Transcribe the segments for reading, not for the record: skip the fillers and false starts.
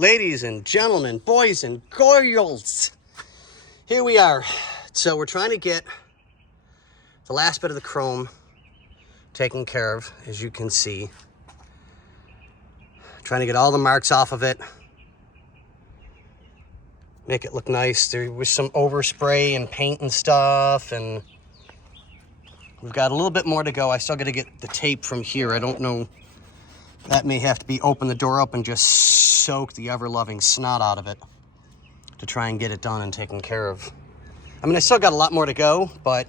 Ladies and gentlemen, boys and girls, here we are. So we're trying to get the last bit of the chrome taken care of, as you can see. Trying to get all the marks off of it. Make it look nice. There was some overspray and paint and stuff, and we've got a little bit more to go. I still got to get the tape from here. I don't know. That may have to be open the door up and just soak the ever-loving snot out of it to try and get it done and taken care of. I mean, I still got a lot more to go, but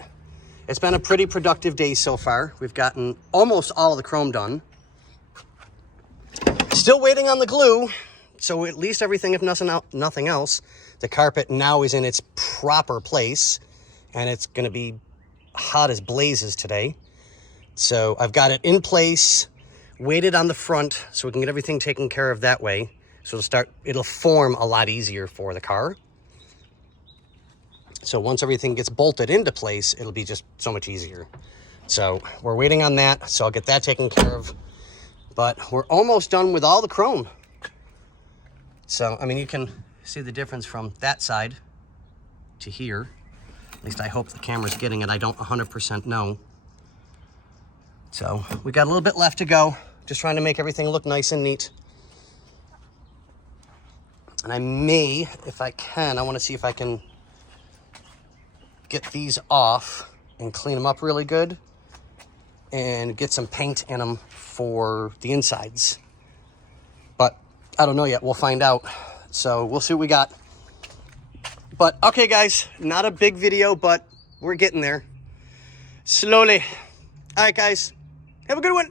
it's been a pretty productive day so far. We've gotten almost all of the chrome done. Still waiting on the glue, so at least everything, if nothing else, the carpet now is in its proper place, and it's going to be hot as blazes today. So I've got it in place, weighted on the front, so we can get everything taken care of that way. So it'll form a lot easier for the car. So once everything gets bolted into place, it'll be just so much easier. So we're waiting on that, so I'll get that taken care of. But we're almost done with all the chrome. So, I mean, you can see the difference from that side to here. At least I hope the camera's getting it. I don't 100% know. So we got a little bit left to go. Just trying to make everything look nice and neat. And I may, if I can, I want to see if I can get these off and clean them up really good and get some paint in them for the insides. But I don't know yet. We'll find out. So we'll see what we got. But okay, guys, not a big video, but we're getting there slowly. All right, guys, have a good one.